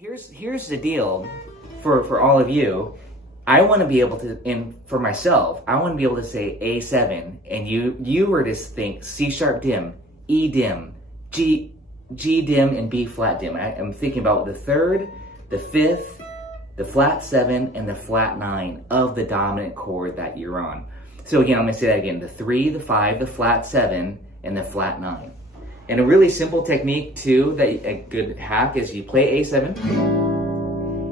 Here's the deal for all of you. I want to be able to, and for myself, I want to be able to say A7, and you were to think C sharp dim, E dim, G dim, and B flat dim. I'm thinking about the third, the fifth, the flat 7, and the flat 9 of the dominant chord that you're on. So again, I'm going to say that again: the 3, the 5, the flat 7, and the flat 9. And a really simple technique too, that a good hack, is you play A7,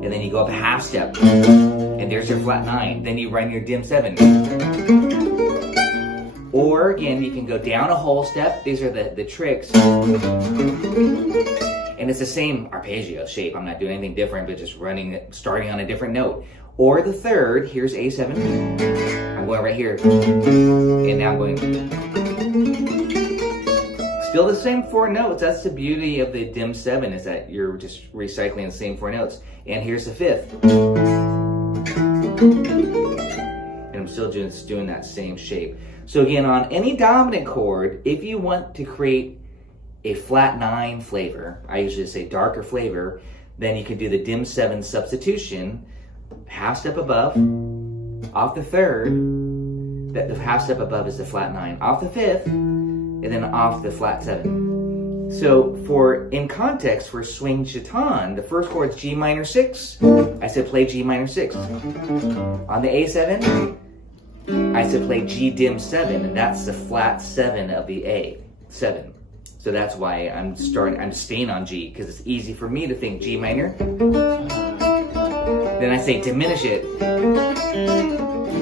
and then you go up a half step, and there's your flat 9. Then you run your dim 7. Or again, you can go down a whole step. These are the tricks. And it's the same arpeggio shape. I'm not doing anything different, but just starting on a different note. Or the third, here's A7. I'm going right here. And now I'm going. Still the same 4 notes. That's the beauty of the dim 7, is that you're just recycling the same 4 notes. And here's the 5th. And I'm still just doing that same shape. So again, on any dominant chord, if you want to create a flat 9 flavor, I usually say darker flavor, then you can do the dim 7 substitution, half step above, off the third, the half step above is the flat 9, off the 5th, and then off the flat 7. So in context, for swing chaton, the first chord is G minor 6. I said play G minor 6. On the A7, I said play G dim 7, and that's the flat 7 of the A7. So that's why I'm staying on G, because it's easy for me to think G minor. Then I say diminish it.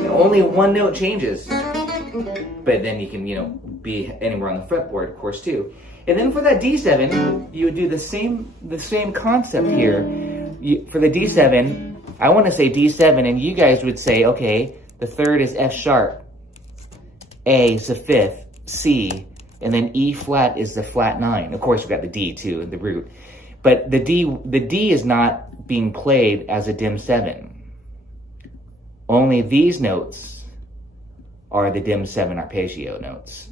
Only one note changes. But then you can, be anywhere on the fretboard, of course, too. And then for that D7, you would do the same concept here. For the D7, I want to say D7, and you guys would say, okay, the third is F sharp, A is the 5th, C, and then E flat is the flat 9. Of course, you've got the D too, the root. But the D is not being played as a dim 7. Only these notes are the dim 7 arpeggio notes.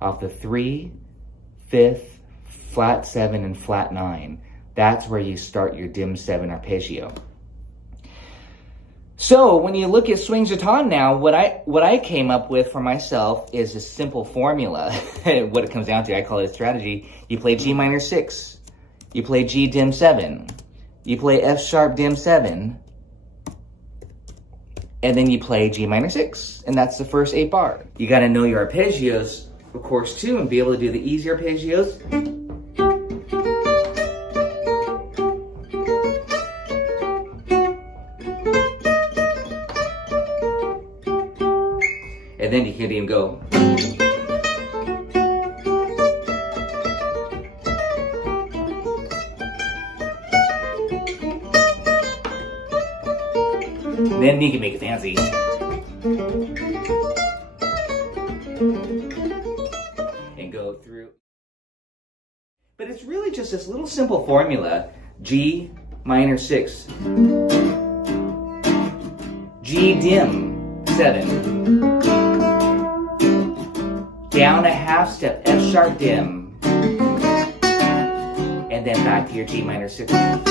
Off the 3, 5th, flat 7, and flat 9. That's where you start your dim 7 arpeggio. So when you look at swing chaton now, what I came up with for myself is a simple formula. What it comes down to, I call it a strategy. You play G minor 6, you play G dim 7, you play F sharp dim 7, and then you play G minor 6, and that's the first 8 bar. You got to know your arpeggios, of course, too, and be able to do the easy arpeggios. And then you can even go. Then you can make it fancy. And go through. But it's really just this little simple formula. G minor 6. G dim 7. Down a half step, F sharp dim, and then back to your G minor 6. Ron's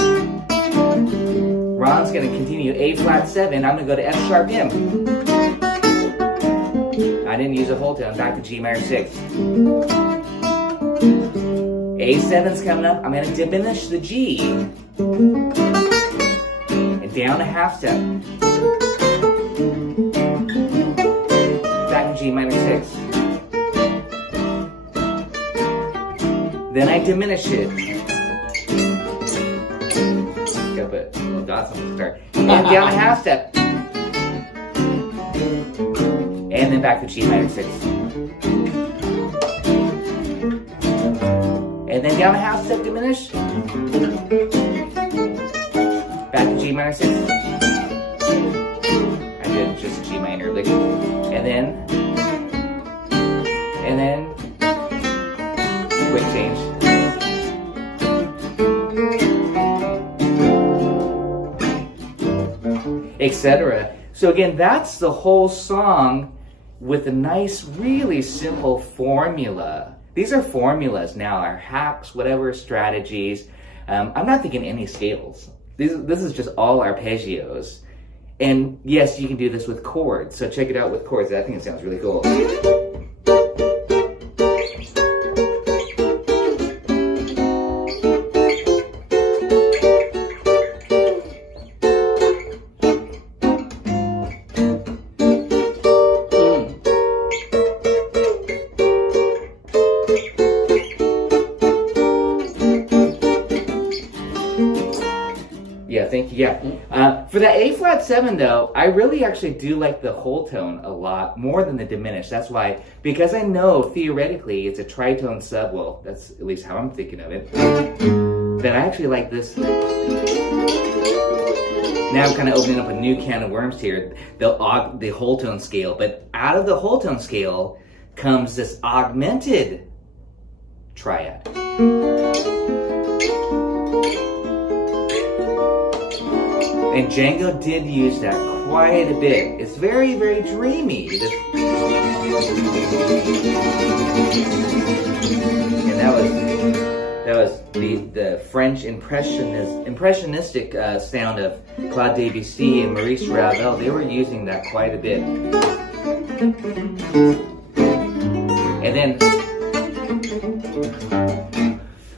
going to continue A flat 7. I'm going to go to F sharp dim. I didn't use a whole tone. Back to G minor 6. A7's coming up. I'm going to diminish the G, and down a half step. Back to G minor 6. Then I diminish it. Gotta put little dots on the guitar. And down a half step. And then back to G minor 6. And then down a half step, diminish. Back to G minor 6. I did just G minor lick. And then quick change. Etc. So again, that's the whole song with a nice, really simple formula These are formulas now, our hacks, whatever strategies. I'm not thinking any scales. This is just all arpeggios. And yes, you can do this with chords. So check it out with chords. I think it sounds really cool. Yeah, thank you. Yeah. For that A flat 7 though, I really actually do like the whole tone a lot more than the diminished. That's why, because I know theoretically it's a tritone sub, well, that's at least how I'm thinking of it, that I actually like this. Now I'm kind of opening up a new can of worms here, the whole tone scale, but out of the whole tone scale comes this augmented triad. And Django did use that quite a bit. It's very, very dreamy. And that was the French impressionistic sound of Claude Debussy and Maurice Ravel. They were using that quite a bit. And then,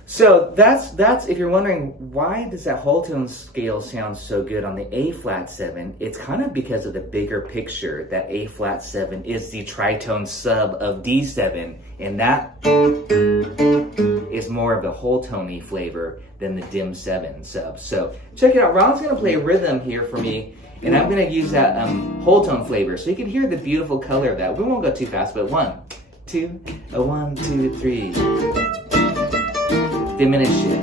so that's if you're wondering why does that whole tone scale sound so good on the A flat 7, it's kind of because of the bigger picture that A flat 7 is the tritone sub of D7, and that is more of the whole tony flavor than the dim 7 sub. So check it out. Ron's gonna play a rhythm here for me, and I'm gonna use that whole tone flavor so you can hear the beautiful color of that. We won't go too fast, but 1, 2, 1, 2, 3. Diminish it.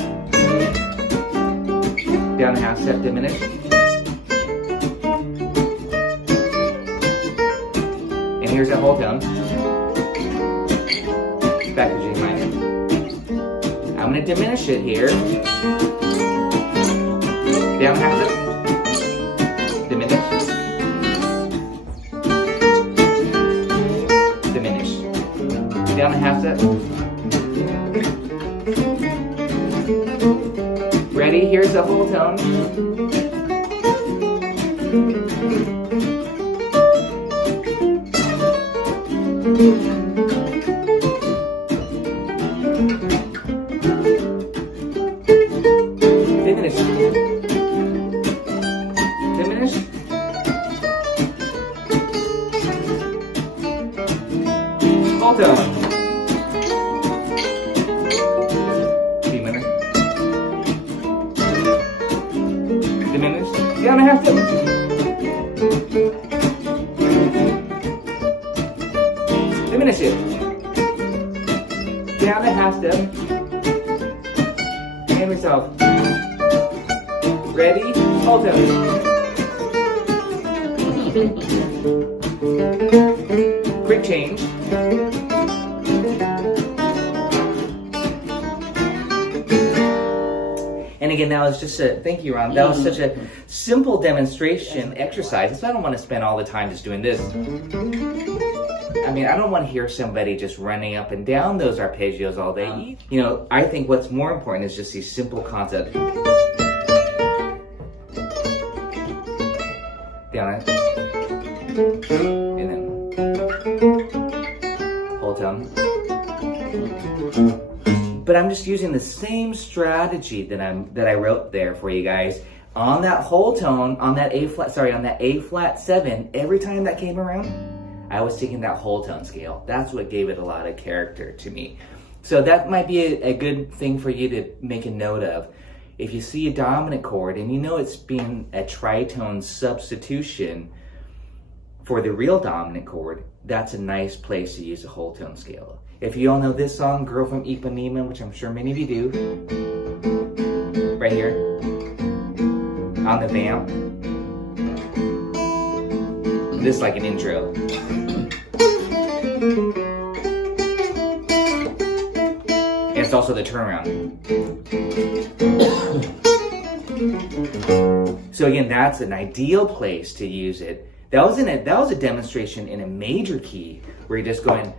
Down a half step, diminish. And here's that whole tone. Back to G minor. I'm going to diminish it here. Down a half step. Diminish. Diminish. Down a half step. Ready? Here's the whole tone. Diminish. Diminish. Whole tone. Down a half step. Diminish it. Down a half step. And resolve. Ready? Hold tone. Quick change. And again, that was just a, thank you, Ron. That was such a simple demonstration exercise. So I don't want to spend all the time just doing this. I mean, I don't want to hear somebody just running up and down those arpeggios all day. You know, I think what's more important is just these simple concepts. Down it. And then whole tone. But I'm just using the same strategy that I wrote there for you guys on that whole tone, on that A flat 7. Every time that came around, I was taking that whole tone scale. That's what gave it a lot of character to me. So that might be a good thing for you to make a note of. If you see a dominant chord and you know it's being a tritone substitution for the real dominant chord, that's a nice place to use a whole tone scale. If you all know this song, Girl from Ipanema, which I'm sure many of you do, right here, on the vamp, this is like an intro. And it's also the turnaround. So again, that's an ideal place to use it. That was a demonstration in a major key where you're just going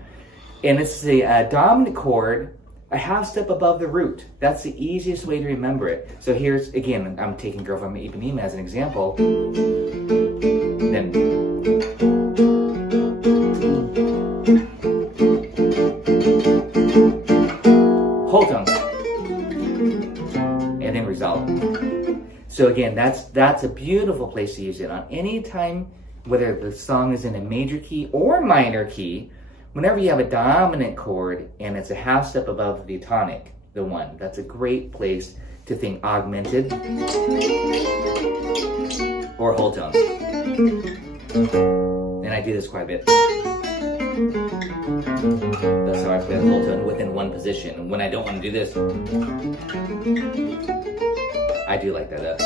And it's the dominant chord a half step above the root. That's the easiest way to remember it. So here's, again, I'm taking Girl from Ipanema as an example. Then whole tone. And then resolve. So again, that's a beautiful place to use it on any time, whether the song is in a major key or minor key. Whenever you have a dominant chord and it's a half step above the tonic, the one, that's a great place to think augmented or whole tone. And I do this quite a bit. That's how I play the whole tone within one position. And when I don't want to do this, I do like that.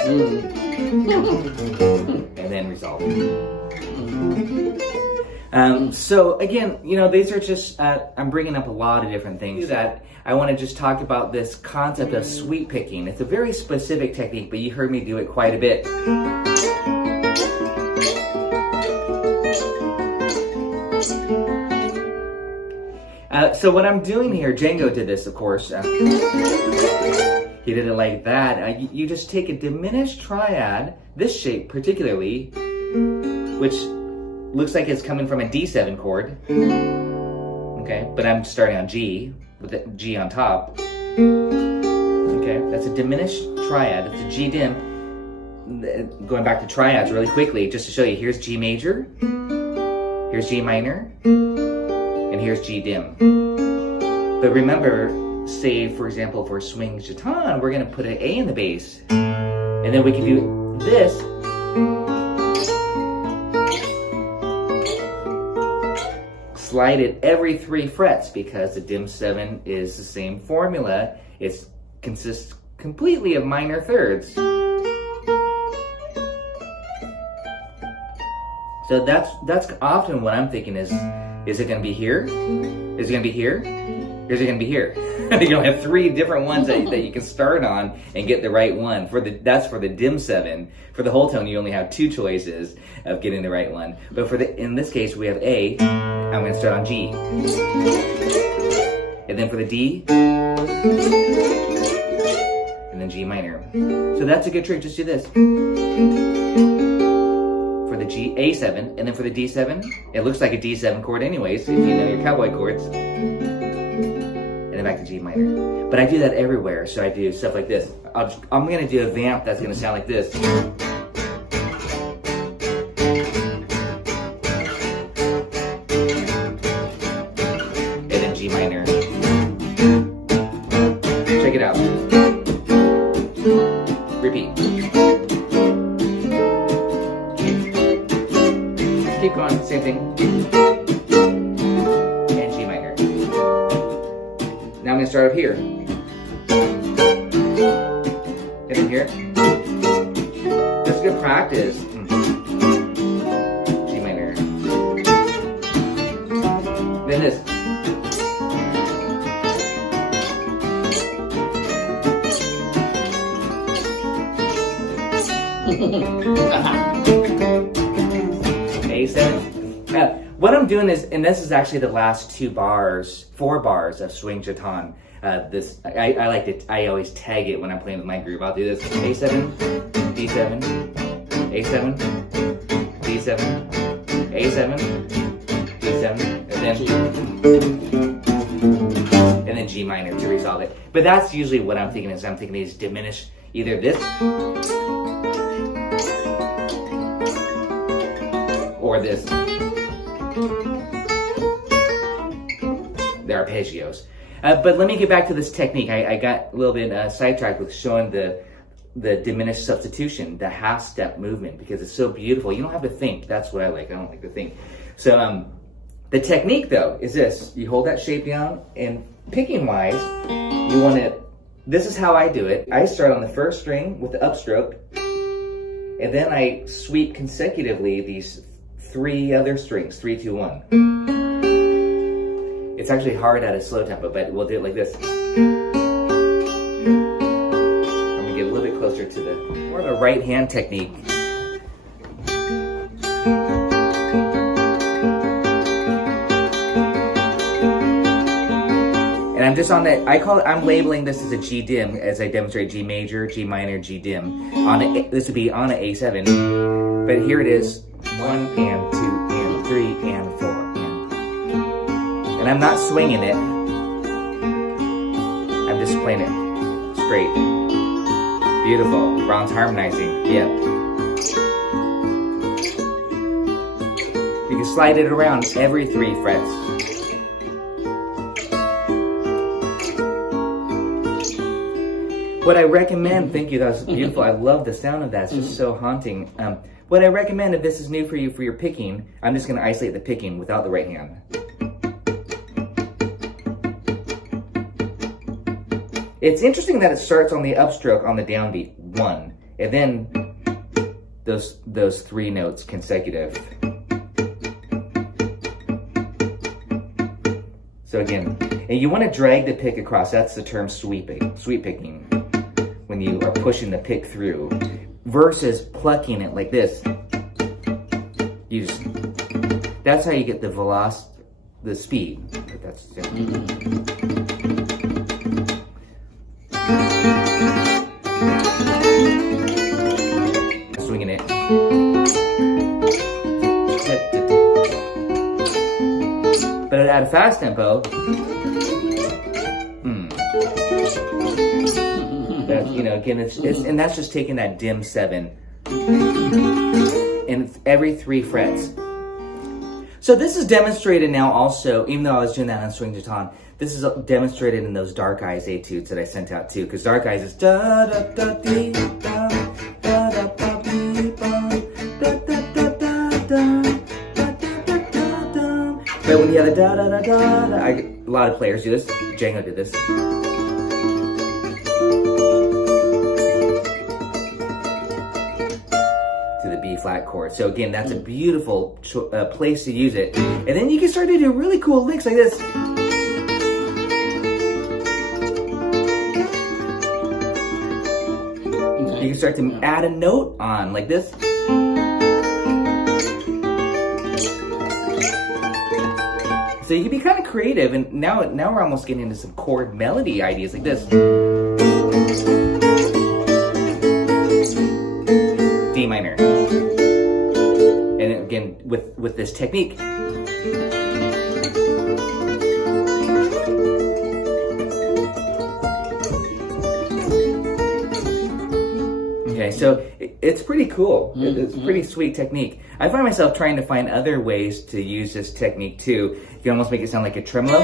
And then resolve. So again, you know, these are just, I'm bringing up a lot of different things that I want to just talk about this concept of sweep picking. It's a very specific technique, but you heard me do it quite a bit. So what I'm doing here, Django did this, of course. He did it like that. You just take a diminished triad, this shape particularly, which looks like it's coming from a D7 chord. Okay, but I'm starting on G, with the G on top. Okay, that's a diminished triad. It's a G dim. Going back to triads really quickly, just to show you, here's G major, here's G minor, and here's G dim. But remember, say for example for swing chaton, we're gonna put an A in the bass, and then we can do this. Slide it every 3 frets because the dim 7 is the same formula. It consists completely of minor thirds. So that's often what I'm thinking is it going to be here? Is it going to be here? Or is it going to be here? You'll have 3 different ones that you can start on and get the right one. That's for the dim 7. For the whole tone, you only have 2 choices of getting the right one. But in this case, we have A. I'm going to start on G. And then for the D, and then G minor. So that's a good trick. Just do this. For the G, A7, and then for the D7, it looks like a D7 chord anyways, if you know your cowboy chords. And then back to G minor. But I do that everywhere, so I do stuff like this. I'm going to do a vamp that's going to sound like this. G minor. Check it out. Repeat. Keep going, same thing. And G minor. Now I'm going to start up here. And then here. This is good practice. G minor. Then this. A7. What I'm doing is, and this is actually the last 4 bars of swing chaton. This I like to. I always tag it when I'm playing with my group. I'll do this: A7, D7, A7, D7, A7, D7, and then G minor to resolve it. But that's usually what I'm thinking. I'm thinking is diminish either this or this. The arpeggios. But let me get back to this technique. I got a little bit sidetracked with showing the diminished substitution, the half step movement, because it's so beautiful. You don't have to think. That's what I like. I don't like to think. So the technique though is this. You hold that shape down, and picking wise, you want to, this is how I do it. I start on the first string with the upstroke, and then I sweep consecutively these 3 other strings, 3, 2, 1. It's actually hard at a slow tempo, but we'll do it like this. I'm gonna get a little bit closer to the more of a right hand technique. And I'm just on that, I'm labeling this as a G dim as I demonstrate G major, G minor, G dim. This would be on an A7, but here it is, 1 and 2 and 3 and 4 and I'm not swinging it. I'm just playing it straight. Beautiful. Ron's harmonizing. Yep. You can slide it around every 3 frets. What I recommend, thank you, that was beautiful. I love the sound of that. It's just so haunting. What I recommend, if this is new for you for your picking, I'm just going to isolate the picking without the right hand. It's interesting that it starts on the upstroke on the downbeat 1, and then those 3 notes consecutive. So again, and you want to drag the pick across. That's the term sweep picking, when you are pushing the pick through, versus plucking it like this. That's how you get the velocity, the speed. That's swinging it. But at a fast tempo, that, you know, again, it's and that's just taking that dim 7 and every 3 frets. So this is demonstrated now also, even though I was doing that on string guitar, this is demonstrated in those Dark Eyes etudes that I sent out too, because Dark Eyes is da da da dee da da da da dee da da da da da da da. But when you have the da da da da, a lot of players do this. Django did this. To the B flat chord. So again, that's a beautiful place to use it. And then you can start to do really cool licks like this. You can start to add a note on like this. So you can be kind of creative, and now we're almost getting into some chord melody ideas like this. D minor. And again, with this technique. Okay, so it's pretty cool. It's a pretty sweet technique. I find myself trying to find other ways to use this technique too. You can almost make it sound like a tremolo.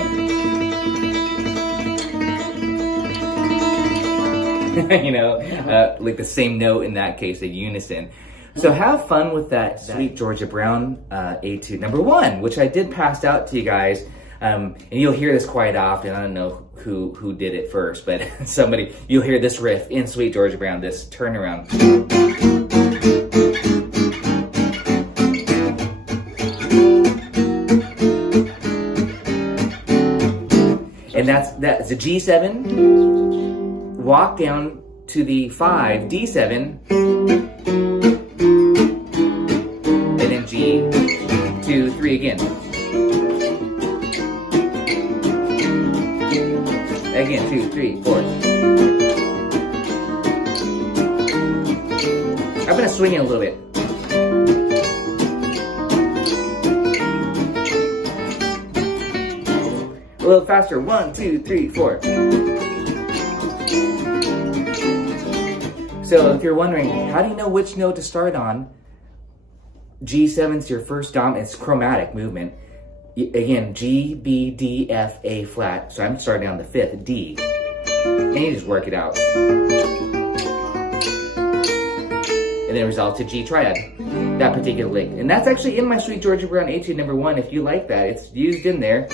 You know, like the same note in that case, a unison. So have fun with that Sweet Georgia Brown etude number 1, which I did pass out to you guys. And you'll hear this quite often. I don't know who did it first, but you'll hear this riff in Sweet Georgia Brown, this turnaround. And that's a G7, walk down to the 5, D7, and then G, 2, 3 again. Again, 2, 3, 4. I'm gonna swing it a little bit. A little faster. 1, 2, 3, 4. So if you're wondering, how do you know which note to start on? G7's your first dominant. It's chromatic movement. Again, G, B, D, F, A flat. So I'm starting on the 5th, D. And you just work it out. And then resolve to G triad, that particular lick. And that's actually in my Sweet Georgia Brown etude number 1, if you like that. It's used in there.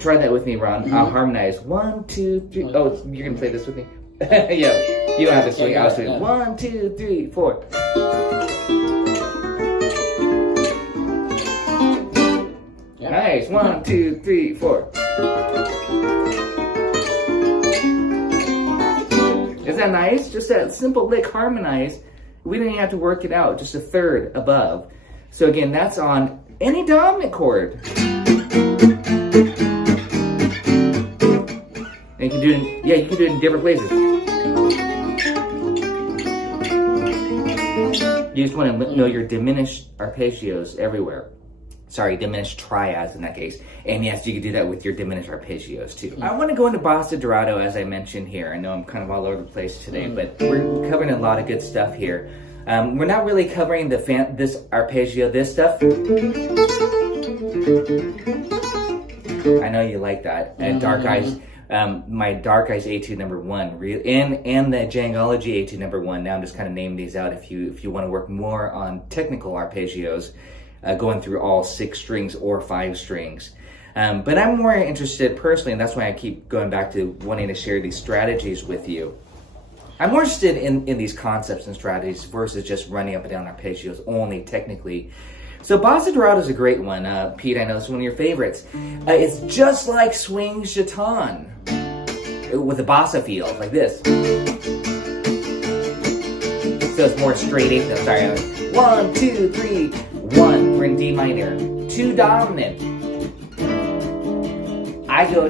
Try that with me, Ron. I'll harmonize. 1, 2, 3. Oh, you're gonna play this with me? Yeah, you don't have to swing. I'll swing. 1, 2, 3, 4. Nice. 1, 2, 3, 4. Is that nice? Just that simple lick harmonized. We didn't even have to work it out. Just a third above. So again, that's on any dominant chord. And you can do it in, you can do it in different places. You just want to know your diminished arpeggios everywhere. Sorry, diminished triads in that case. And yes, you can do that with your diminished arpeggios too. I want to go into Bossa Dorado, as I mentioned here. I know I'm kind of all over the place today, but we're covering a lot of good stuff here. We're not really covering this arpeggio, this stuff. I know you like that. And Dark Eyes, my Dark Eyes Etude number 1, and the Jangology Etude number 1. Now I'm just kind of naming these out if you want to work more on technical arpeggios, going through all 6 strings or 5 strings. But I'm more interested personally, and that's why I keep going back to wanting to share these strategies with you. I'm more interested in these concepts and strategies versus just running up and down arpeggios only technically. So Bossa Dorado is a great one. Pete, I know it's one of your favorites. It's just like swing chaton with a bossa feel, like this. So it's more straight 8. No, sorry. 1, 2, 3, 1. We're in D minor. 2 dominant. I go.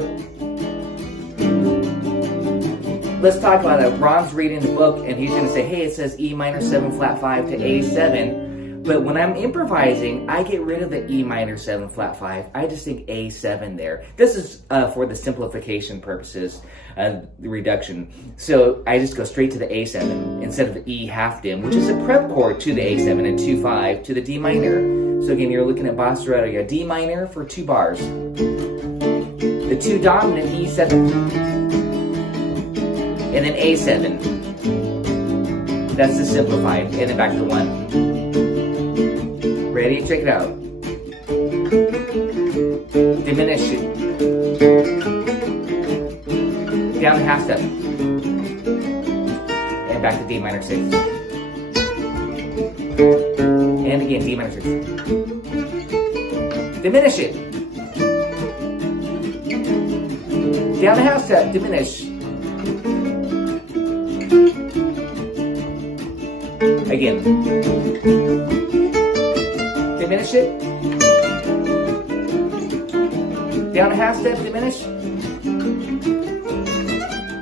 Let's talk about it. Ron's reading the book and he's going to say, hey, it says E minor 7 flat 5 to A7. But when I'm improvising, I get rid of the E minor 7 flat 5. I just think A7 there. This is for the simplification purposes, the reduction. So I just go straight to the A7 instead of the E half dim, which is a prep chord to the A7 and 2/5 to the D minor. So again, you're looking at Bossa Dorado. You got D minor for 2 bars. The 2 dominant E7. And then A7. That's the simplified. And then back to the 1. Ready? Check it out. Diminish it. Down the half step. And back to D minor 6. And again, D minor 6. Diminish it. Down the half step, diminish. Again. Diminish it. Down a half step, diminish.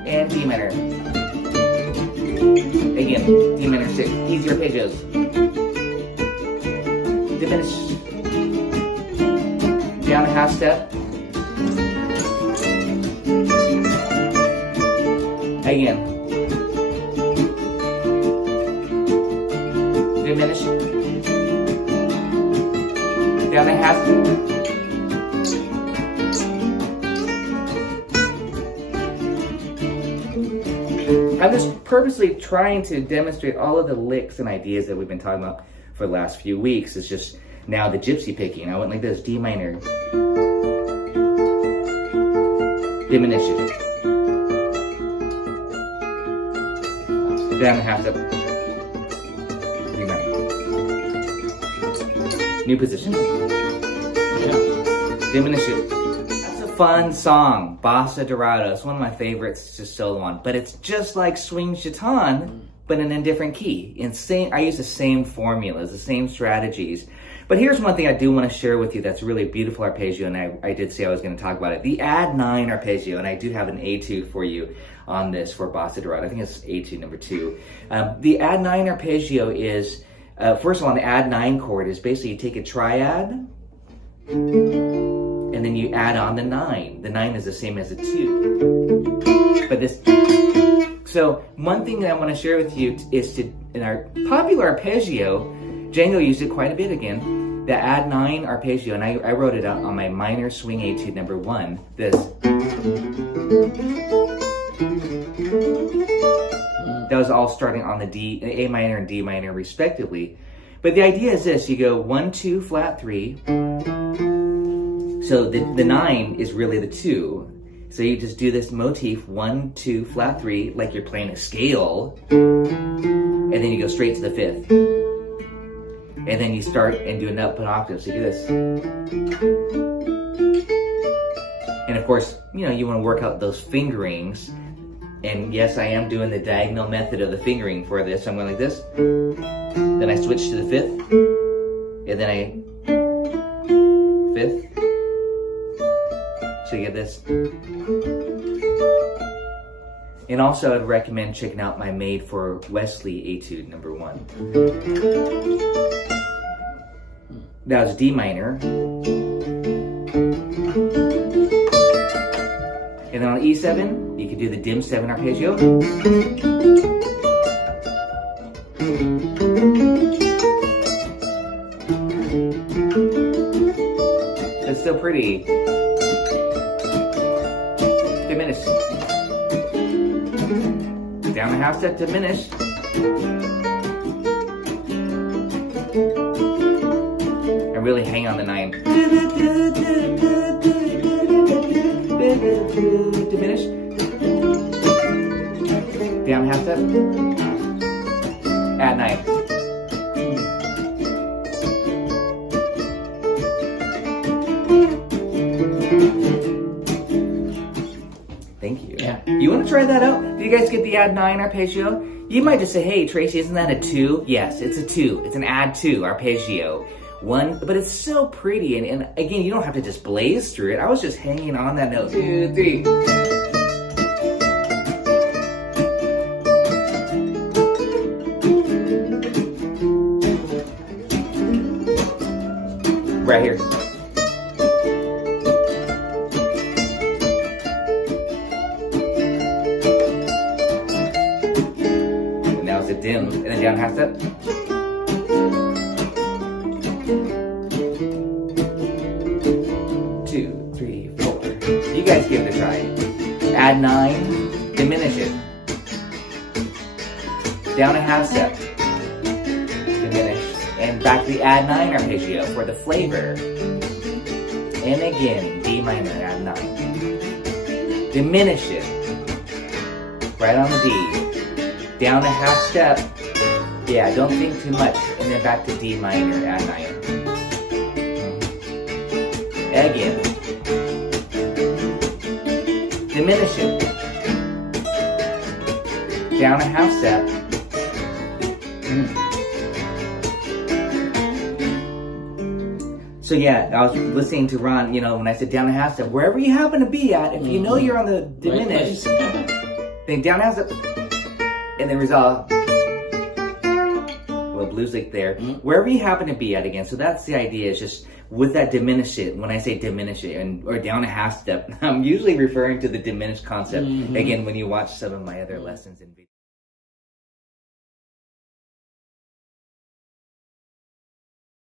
And D minor. Again, D minor 6. Easier arpeggios. Diminish. Down a half step. Again. Diminish. Down a half step. I'm just purposely trying to demonstrate all of the licks and ideas that we've been talking about for the last few weeks. It's just now the gypsy picking. I went like this, D minor. Diminish it. Down a half step. D minor. New position. Yeah. Diminish it. That's a fun song, Bossa Dorado. It's one of my favorites to solo on. But it's just like swing chaton, but in a different key. I use the same formulas, the same strategies. But here's one thing I do want to share with you that's really a beautiful arpeggio, and I did say I was going to talk about it. The add 9 arpeggio, and I do have an etude for you on this for Bossa Dorado. I think it's etude number 2. The add 9 arpeggio is, first of all, the add 9 chord is basically you take a triad, and then you add on the 9. The 9 is the same as a 2. But this, so one thing that I want to share with you is in our popular arpeggio, Django used it quite a bit again, the add 9 arpeggio, and I wrote it out on my minor swing etude number 1. This. That was all starting on the A minor and D minor respectively. But the idea is this, you go 1, 2, flat 3. So the 9 is really the 2. So you just do this motif, 1, 2, flat 3, like you're playing a scale. And then you go straight to the 5th. And then you start and do an up an octave. So you do this. And of course, you know, you want to work out those fingerings. And yes, I am doing the diagonal method of the fingering for this. I'm going like this. Then I switch to the 5th. And then fifth. So you get this. And also I'd recommend checking out my Made for Wesley Etude number 1. That was D minor. And then on E7, you could do the dim 7 arpeggio. It's still pretty. Diminished. Down a half step, diminished. And really hang on the 9. Diminished. Down half step. Add 9. Thank you. Yeah. You want to try that out? Do you guys get the add 9 arpeggio? You might just say, hey, Tracy, isn't that a 2? Yes, it's a 2. It's an add 2 arpeggio. 1, but it's so pretty. And again, you don't have to just blaze through it. I was just hanging on that note. 2, 3. Right here. And now it's a dim, and then down half step. You guys give it a try. Add 9, diminish it. Down a half step, diminish, and back to the add 9 arpeggio for the flavor. And again, D minor, add 9. Diminish it. Right on the D. Down a half step. Yeah, don't think too much. And then back to D minor, add 9. Again. Diminish it. Down a half step. So yeah, I was listening to Ron, when I said down a half step, wherever you happen to be at, if you know you're on the diminished, then down a half step, and then resolve. Well, blues lick there. Wherever you happen to be at again. So that's the idea, is just with that diminish it, when I say diminish it, or down a half step, I'm usually referring to the diminished concept. Again, when you watch some of my other lessons in video.